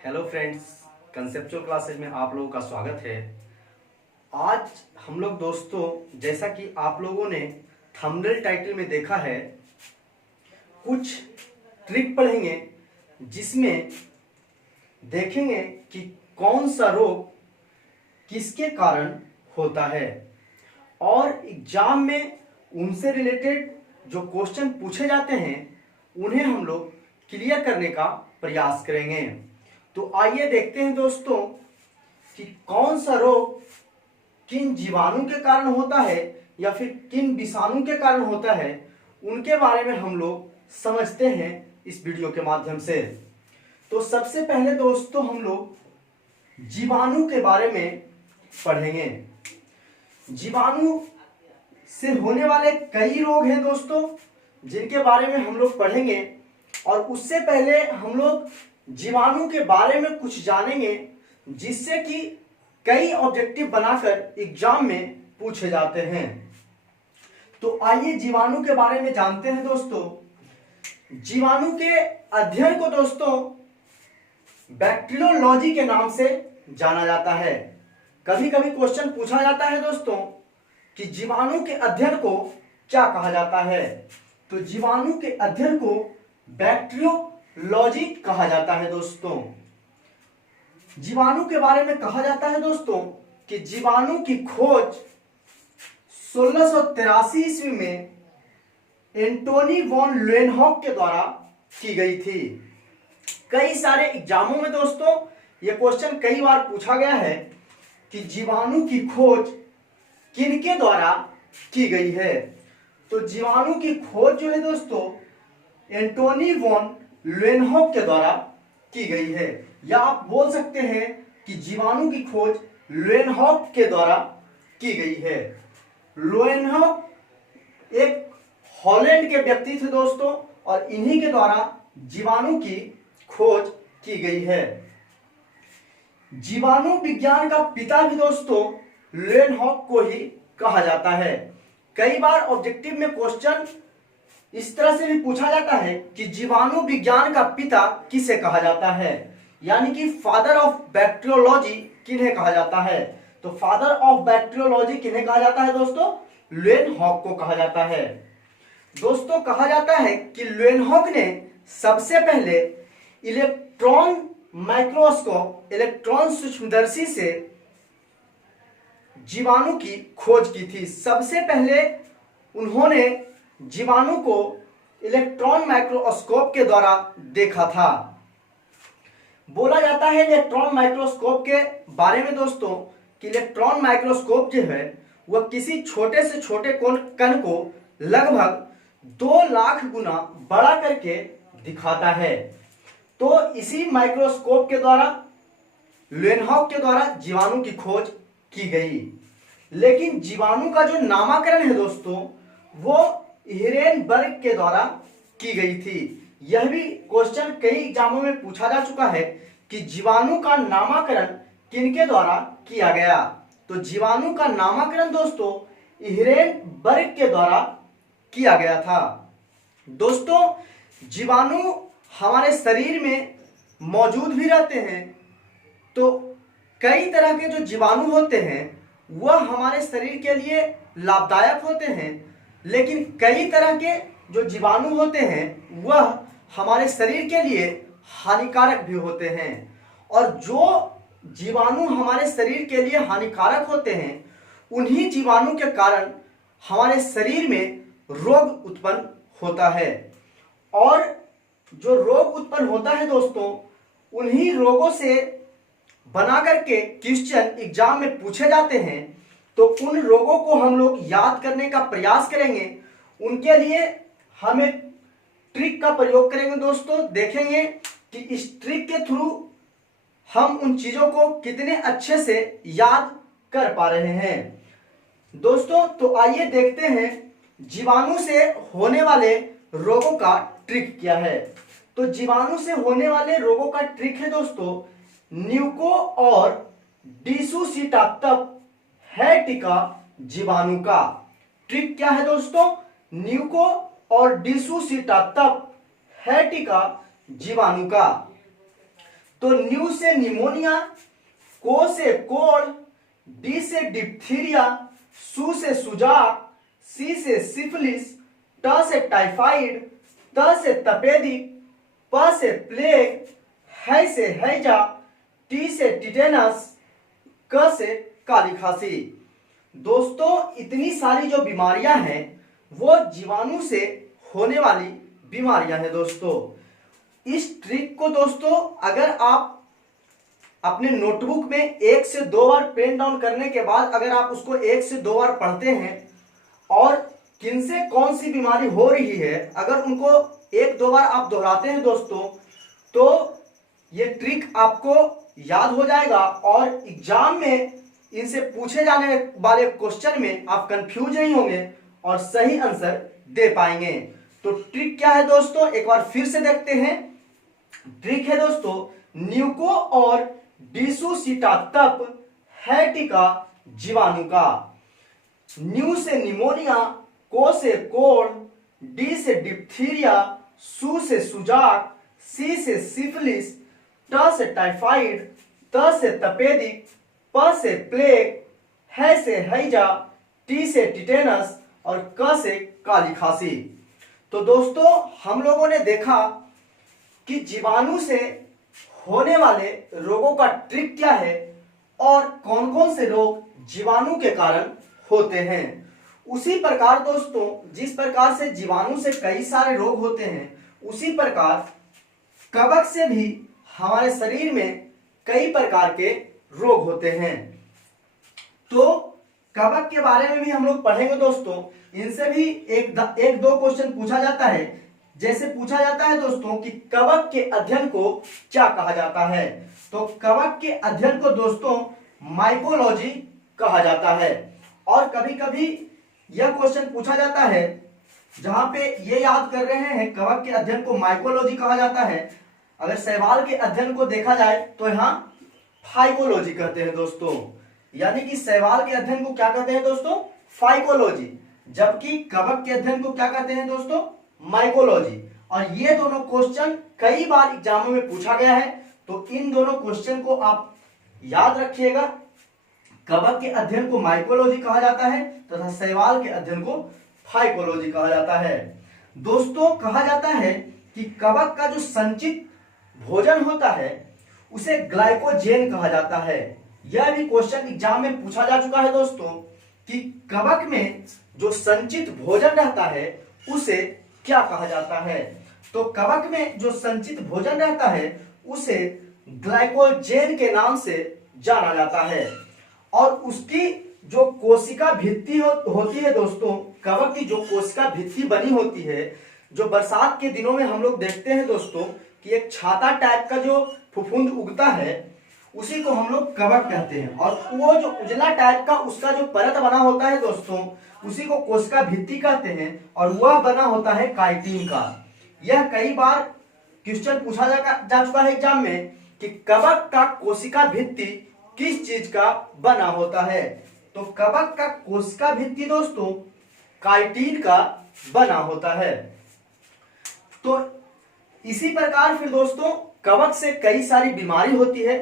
Hello friends, conceptual classes में आप लोगों का स्वागत है। आज हम लोग दोस्तों, जैसा कि आप लोगों ने थंबनेल टाइटल में देखा है, कुछ ट्रिक पढ़ेंगे जिसमें देखेंगे कि कौन सा रोग किसके कारण होता है और एग्जाम में उनसे रिलेटेड जो क्वेश्चन पूछे जाते हैं उन्हें हम लोग क्लियर करने का प्रयास करेंगे। तो आइए देखते हैं दोस्तों कि कौन सा रोग किन जीवाणु के कारण होता है या फिर किन विषाणु के कारण होता है, उनके बारे में हम लोग समझते हैं इस वीडियो के माध्यम से। तो सबसे पहले दोस्तों हम लोग जीवाणु के बारे में पढ़ेंगे। जीवाणु से होने वाले कई रोग हैं दोस्तों जिनके बारे में हम लोग पढ़ेंगे, और उससे पहले हम लोग जीवाणु के बारे में कुछ जानेंगे जिससे कि कई ऑब्जेक्टिव बनाकर एग्जाम में पूछे जाते हैं। तो आइए जीवाणु के बारे में जानते हैं दोस्तों। जीवाणु के अध्ययन को दोस्तों बैक्टीरियोलॉजी के नाम से जाना जाता है। कभी कभी क्वेश्चन पूछा जाता है दोस्तों कि जीवाणु के अध्ययन को क्या कहा जाता है। तो जीवाणु के अध्ययन को बैक्टीरियोलॉजी कहा जाता है दोस्तों। जीवाणु के बारे में कहा जाता है दोस्तों कि जीवाणु की खोज 1683 ईस्वी में एंटोनी वॉन ल्यूएनहॉक के द्वारा की गई थी। कई सारे एग्जामों में दोस्तों यह क्वेश्चन कई बार पूछा गया है कि जीवाणु की खोज किनके द्वारा की गई है। तो जीवाणु की खोज जो है दोस्तों एंटोनी वॉन ल्यूएनहॉक के द्वारा की गई है, या आप बोल सकते हैं कि जीवाणु की खोज ल्यूएनहॉक के द्वारा की गई है। ल्यूएनहॉक एक हॉलैंड के व्यक्ति थे दोस्तों, और इन्हीं के द्वारा जीवाणु की खोज की गई है। जीवाणु विज्ञान का पिता भी दोस्तों ल्यूएनहॉक को ही कहा जाता है। कई बार ऑब्जेक्टिव में क्वेश्चन इस तरह से भी पूछा जाता है कि जीवाणु विज्ञान का पिता किसे कहा जाता है, यानी कि फादर ऑफ बैक्टीरियोलॉजी किन्हें कहा जाता है। तो फादर ऑफ बैक्टीरियोलॉजी किन्हें कहा जाता है दोस्तों? ल्यूएनहॉक को कहा जाता है। दोस्तों कहा जाता है कि ल्यूएनहॉक ने सबसे पहले इलेक्ट्रॉन माइक्रोस्कोप, इलेक्ट्रॉन सूक्ष्मदर्शी से जीवाणु की खोज की थी। सबसे पहले उन्होंने जीवाणु को इलेक्ट्रॉन माइक्रोस्कोप के द्वारा देखा था। बोला जाता है इलेक्ट्रॉन माइक्रोस्कोप के बारे में दोस्तों कि इलेक्ट्रॉन माइक्रोस्कोप जो है वह किसी छोटे से छोटे कण को लगभग 2 लाख गुना बड़ा करके दिखाता है। तो इसी माइक्रोस्कोप के द्वारा ल्यूएनहॉक के द्वारा जीवाणु की खोज की गई। लेकिन जीवाणु का जो नामकरण है दोस्तों वो हिरेनबर्ग के द्वारा की गई थी। यह भी क्वेश्चन कई एग्जामों में पूछा जा चुका है कि जीवाणु का नामकरण किनके द्वारा किया गया। तो जीवाणु का नामकरण दोस्तों हिरेनबर्ग के द्वारा किया गया था। दोस्तों जीवाणु हमारे शरीर में मौजूद भी रहते हैं। तो कई तरह के जो जीवाणु होते हैं वह हमारे शरीर के लिए लाभदायक होते हैं, लेकिन कई तरह के जो जीवाणु होते हैं वह हमारे शरीर के लिए हानिकारक भी होते हैं। और जो जीवाणु हमारे शरीर के लिए हानिकारक होते हैं उन्हीं जीवाणु के कारण हमारे शरीर में रोग उत्पन्न होता है। और जो रोग उत्पन्न होता है दोस्तों उन्हीं रोगों से बना करके क्वेश्चन एग्जाम में पूछे जाते हैं। तो उन रोगों को हम लोग याद करने का प्रयास करेंगे। उनके लिए हम एक ट्रिक का प्रयोग करेंगे दोस्तों। देखेंगे कि इस ट्रिक के थ्रू हम उन चीजों को कितने अच्छे से याद कर पा रहे हैं दोस्तों। तो आइए देखते हैं जीवाणु से होने वाले रोगों का ट्रिक क्या है। तो जीवाणु से होने वाले रोगों का ट्रिक है दोस्तों न्यूको और डिसुसिटात्प हेटिका जीवाणु का। ट्रिक क्या है दोस्तों? न्यूको और डिसुसिटात्प हेटिका जीवाणु का। तो न्यू से निमोनिया, को से कोड़, डी से डिप्थीरिया, सू से सुजाक, सी से सिफिलिस, ट से टाइफाइड, त से तपेदिक, प से प्लेग, है से हैजा, टी से टिटेनस, क से काली खांसी। दोस्तों इतनी सारी जो बीमारियां हैं वो जीवाणु से होने वाली बीमारियां हैं। दोस्तों इस ट्रिक को दोस्तों अगर आप अपने नोटबुक में 1 से 2 बार पेन डाउन करने के बाद अगर आप उसको 1 से 2 बार पढ़ते हैं और किनसे कौन सी बीमारी हो रही है अगर उनको 1-2 बार आप दोहराते हैं दोस्तों, तो ये ट्रिक आपको याद हो जाएगा और एग्जाम में इनसे पूछे जाने वाले क्वेश्चन में आप कंफ्यूज नहीं होंगे और सही आंसर दे पाएंगे। तो ट्रिक क्या है दोस्तों, एक बार फिर से देखते हैं। ट्रिक है दोस्तों न्यूको और डिसोसिटा तप है टीका जीवाणु का। न्यू से निमोनिया, को से कोड़, डी से डिप्थीरिया, सू से सुजाक, सी से सिफिलिस, ट से टाइफाइड, त से तपेदिक, प से प्लेग, है से हैजा, टी से टिटेनस और क से काली खांसी। तो दोस्तों हम लोगों ने देखा कि जीवाणु से होने वाले रोगों का ट्रिक क्या है और कौन कौन से रोग जीवाणु के कारण होते हैं। उसी प्रकार दोस्तों जिस प्रकार से जीवाणु से कई सारे रोग होते हैं उसी प्रकार कवक से भी हमारे शरीर में कई प्रकार के रोग होते हैं। तो कवक के बारे में भी हम लोग पढ़ेंगे दोस्तों। इनसे भी एक दो क्वेश्चन पूछा जाता है। जैसे पूछा जाता है दोस्तों कि कवक के अध्ययन को क्या कहा जाता है, तो कवक के अध्ययन को दोस्तों माइकोलॉजी कहा जाता है। और कभी कभी यह क्वेश्चन पूछा जाता है जहां पे ये याद कर रहे हैं कवक के अध्ययन को माइकोलॉजी कहा जाता है, अगर शैवाल के अध्ययन को देखा जाए तो यहाँ फाइकोलॉजी कहते हैं दोस्तों। यानी कि शैवाल के अध्ययन को क्या कहते हैं दोस्तों, फाइकोलॉजी, जबकि कवक के अध्ययन को क्या कहते हैं दोस्तों, माइकोलॉजी। और ये दोनों क्वेश्चन कई बार एग्जामों में पूछा गया है, तो इन दोनों क्वेश्चन को आप याद रखिएगा। कवक के अध्ययन को माइकोलॉजी कहा जाता है तथा शैवाल के अध्ययन को फाइकोलॉजी कहा जाता है। दोस्तों कहा जाता है कि कवक का जो संचित भोजन होता है उसे ग्लाइकोजेन कहा जाता है। यह भी क्वेश्चन एग्जाम में पूछा जा चुका है दोस्तों कि कवक में जो संचित भोजन रहता है उसे क्या कहा जाता है। तो कवक में जो संचित भोजन रहता है उसे ग्लाइकोजेन के नाम से जाना जाता है। और उसकी जो कोशिका भित्ति होती है दोस्तों, कवक की जो कोशिका भित्ति बनी होती है, जो बरसात के दिनों में हम लोग देखते हैं दोस्तों कि एक छाता टाइप का जो फुफुंद उगता है उसी को हम लोग कवक कहते हैं। और वो जो उजला टाइप का उसका जो परत बना होता है दोस्तों उसी को कोशिका भित्ति कहते हैं और वह बना होता है काइटिन का। यह कई बार क्वेश्चन पूछा जा चुका है एग्जाम में कि कवक का कोशिका भित्ति किस चीज का बना होता है। तो कवक का कोशिका भित्ति दोस्तों काइटिन का बना होता है। तो इसी प्रकार फिर दोस्तों कवक से कई सारी बीमारी होती है,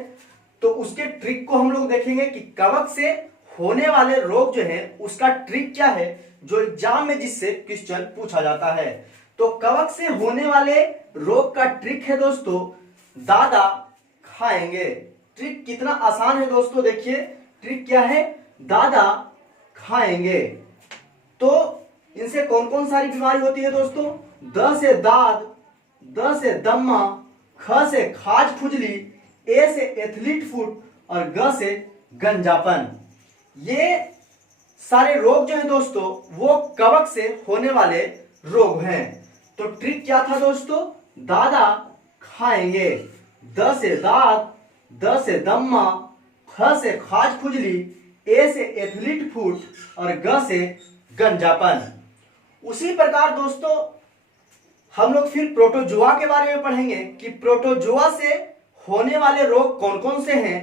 तो उसके ट्रिक को हम लोग देखेंगे कि कवक से होने वाले रोग जो है उसका ट्रिक क्या है, जो एग्जाम में जिससे क्वेश्चन पूछा जाता है। तो कवक से होने वाले रोग का ट्रिक है दोस्तों दादा खाएंगे। ट्रिक कितना आसान है दोस्तों, देखिए ट्रिक क्या है, दादा खाएंगे। तो इनसे कौन कौन सारी बीमारी होती है दोस्तों, द से दाद, द से दम्मा, ख से खाज खुजली, ए से एथलीट फुट और ग से गंजापन। ये सारे रोग जो है दोस्तों वो कवक से होने वाले रोग हैं। तो ट्रिक क्या था दोस्तों, दादा खाएंगे। द से दाद, द से दम्मा, ख से खाज खुजली, ए से एथलीट फुट और ग से गंजापन। उसी प्रकार दोस्तों हम लोग फिर प्रोटोजोआ के बारे में पढ़ेंगे कि प्रोटोजोआ से होने वाले रोग कौन कौन से हैं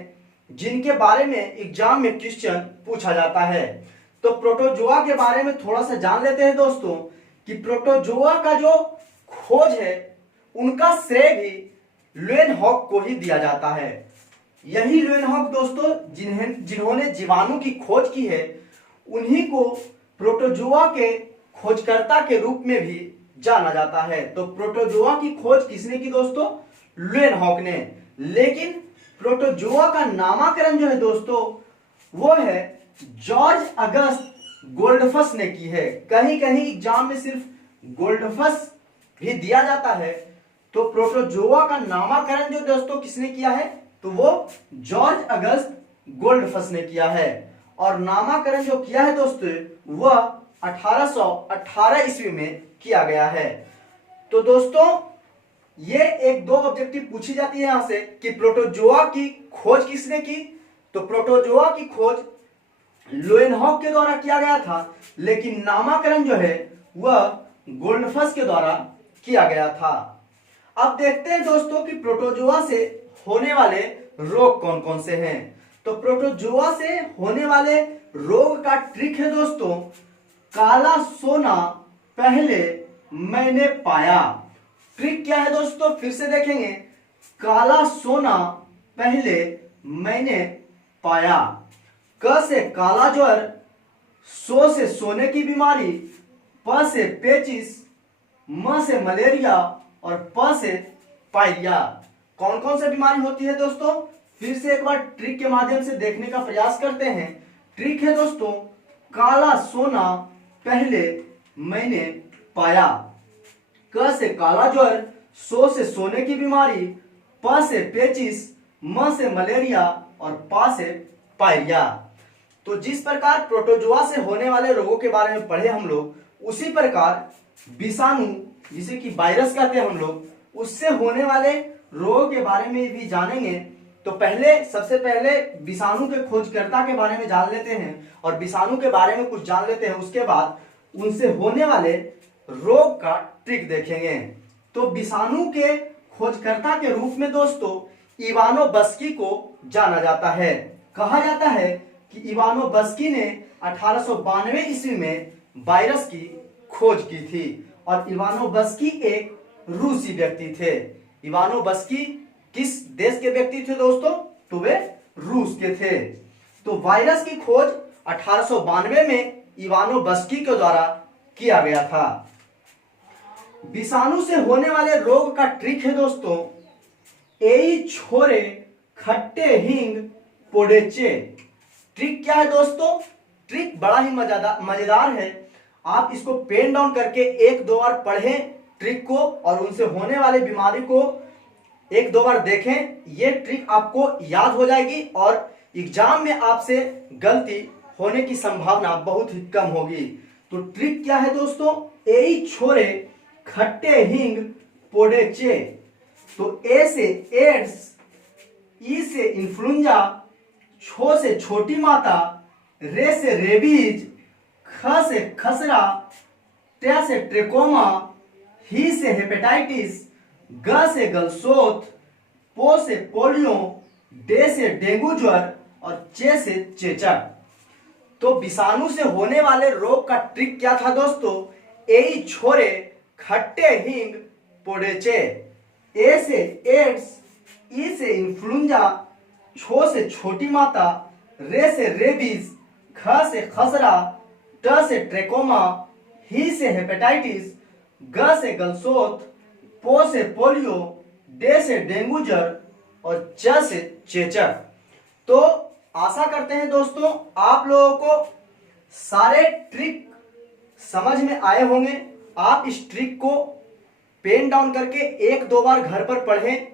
जिनके बारे में एग्जाम में क्वेश्चन पूछा जाता है। तो प्रोटोजोआ के बारे में थोड़ा सा जान लेते हैं दोस्तों कि प्रोटोजोआ का जो खोज है उनका श्रेय भी ल्यूएनहॉक को ही दिया जाता है। यही ल्यूएनहॉक दोस्तों जिन्होंने जीवाणु की खोज की है, उन्हीं को प्रोटोजोआ के खोजकर्ता के रूप में भी जाना जाता है। तो प्रोटोजोआ की खोज किसने की दोस्तों? ल्यूएनहॉक ने। लेकिन प्रोटोजोआ का नामकरण जो है दोस्तों वो है जॉर्ज अगस्त गोल्डफस ने की है। कहीं कहीं एग्जाम में सिर्फ गोल्डफस भी दिया जाता है। तो प्रोटोजोआ का नामकरण जो दोस्तों किसने किया है? तो वो जॉर्ज अगस्त गोल्डफस ने किया है। और नामकरण जो किया है दोस्तों वह 1818 ईस्वी में किया गया है। तो दोस्तों ये एक दो ऑब्जेक्टिव पूछी जाती है यहां से कि प्रोटोजोआ की खोज किसने की? तो प्रोटोजोआ की खोज ल्यूएनहॉक के द्वारा किया गया था, लेकिन नामकरण जो है वह गोल्डफस के द्वारा किया गया था। अब देखते हैं दोस्तों कि प्रोटोजोआ से होने वाले रोग कौन कौन से हैं। तो प्रोटोजोआ से होने वाले रोग का ट्रिक है दोस्तों काला सोना पहले मैंने पाया। ट्रिक क्या है दोस्तों? फिर से देखेंगे। काला सोना पहले मैंने पाया। क से काला ज्वर, सो से सोने की बीमारी, प से पेचिस, म से मलेरिया और प से पायरिया। कौन कौन सी बीमारी होती है दोस्तों? फिर से एक बार ट्रिक के माध्यम से देखने का प्रयास करते हैं। ट्रिक है दोस्तों काला सोना पहले मैंने पाया। क से काला ज्वर, सो से सोने की बीमारी, प से पेचिस, म से मलेरिया और प से पायरिया। तो जिस प्रकार प्रोटोजोआ से होने वाले रोगों के बारे में पढ़े हम लोग, उसी प्रकार विषाणु जिसे कि वायरस कहते हैं हम लोग, उससे होने वाले रोगों के बारे में भी जानेंगे। तो सबसे पहले विषाणु के खोजकर्ता के बारे में जान लेते हैं और विषाणु के बारे में कुछ जान लेते हैं। उसके बाद उनसे होने वाले रोग का ट्रिक देखेंगे। तो विषाणु के खोजकर्ता के रूप में दोस्तों इवानोवस्की को जाना जाता है। कहा जाता है कि इवानोवस्की ने 1892 ईस्वी में वायरस की खोज की थी और इवानोवस्की एक रूसी व्यक्ति थे। इवानोवस्की किस देश के व्यक्ति थे दोस्तों? तो वे रूस के थे। तो वायरस की खोज 1892 में इवानोवस्की के द्वारा किया गया था। विषाणु से होने वाले रोग का ट्रिक है दोस्तों एई छोरे खट्टे हिंग पोडेचे। ट्रिक क्या है दोस्तों? ट्रिक बड़ा ही मजेदार है। आप इसको पेन डाउन करके एक दो बार पढ़ें ट्रिक को और उनसे होने वाले बीमारी को एक दो बार देखें। ये ट्रिक आपको याद हो जाएगी और एग्जाम में आपसे गलती होने की संभावना बहुत ही कम होगी। तो ट्रिक क्या है दोस्तों? एई छोरे खट्टे हिंग पोडेचे। तो ए से एड्स, ई से इन्फ्लुएंजा, छो से छोटी माता, रे से रेबीज, ख से खसरा, ट से ट्रेकोमा, ही से हेपेटाइटिस, ग से गलसोत, पो से पोलियो, डे से डेंगू ज्वर और चे से चेचक। तो विषाणु से होने वाले रोग का ट्रिक क्या था दोस्तों? एई छोरे खट्टे हिंग पोडेचे। ए से एड्स, ई से इन्फ्लुएंजा, छो से छोटी माता, रे से रेबीज, ख से खसरा, ट से ट्रेकोमा, ही से हेपेटाइटिस, ग से गलसोत, पो से पोलियो, डे से डेंगू ज्वर और च से चेचक। तो आशा करते हैं दोस्तों आप लोगों को सारे ट्रिक समझ में आए होंगे। आप इस ट्रिक को पेन डाउन करके एक दो बार घर पर पढ़ें,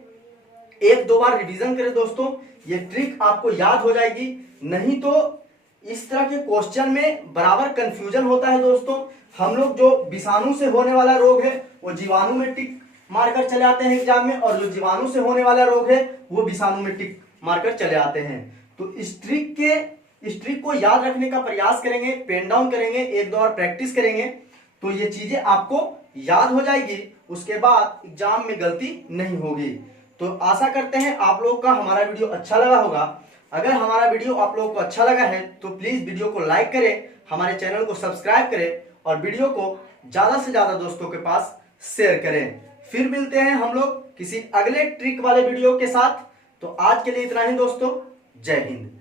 एक दो बार रिवीजन करें दोस्तों। ये ट्रिक आपको याद हो जाएगी। नहीं तो इस तरह के क्वेश्चन में बराबर कंफ्यूजन होता है दोस्तों। हम लोग जो विषाणु से होने वाला रोग है वो जीवाणु में टिक मारकर चले आते हैं एग्जाम में, और जो जीवाणु से होने वाला रोग है वो विषाणु में टिक मारकर चले आते हैं। तो इस ट्रिक को याद रखने का प्रयास करेंगे, पेन डाउन करेंगे, एक दो बार प्रैक्टिस करेंगे तो ये चीजें आपको याद हो जाएगी। उसके बाद एग्जाम में गलती नहीं होगी। तो आशा करते हैं आप लोगों का हमारा वीडियो अच्छा लगा होगा। अगर हमारा वीडियो आप लोगों को अच्छा लगा है तो प्लीज वीडियो को लाइक करें, हमारे चैनल को सब्सक्राइब करें और वीडियो को ज्यादा से ज्यादा दोस्तों के पास शेयर करें। फिर मिलते हैं हम लोग किसी अगले ट्रिक वाले वीडियो के साथ। तो आज के लिए इतना ही दोस्तों, जय हिंद।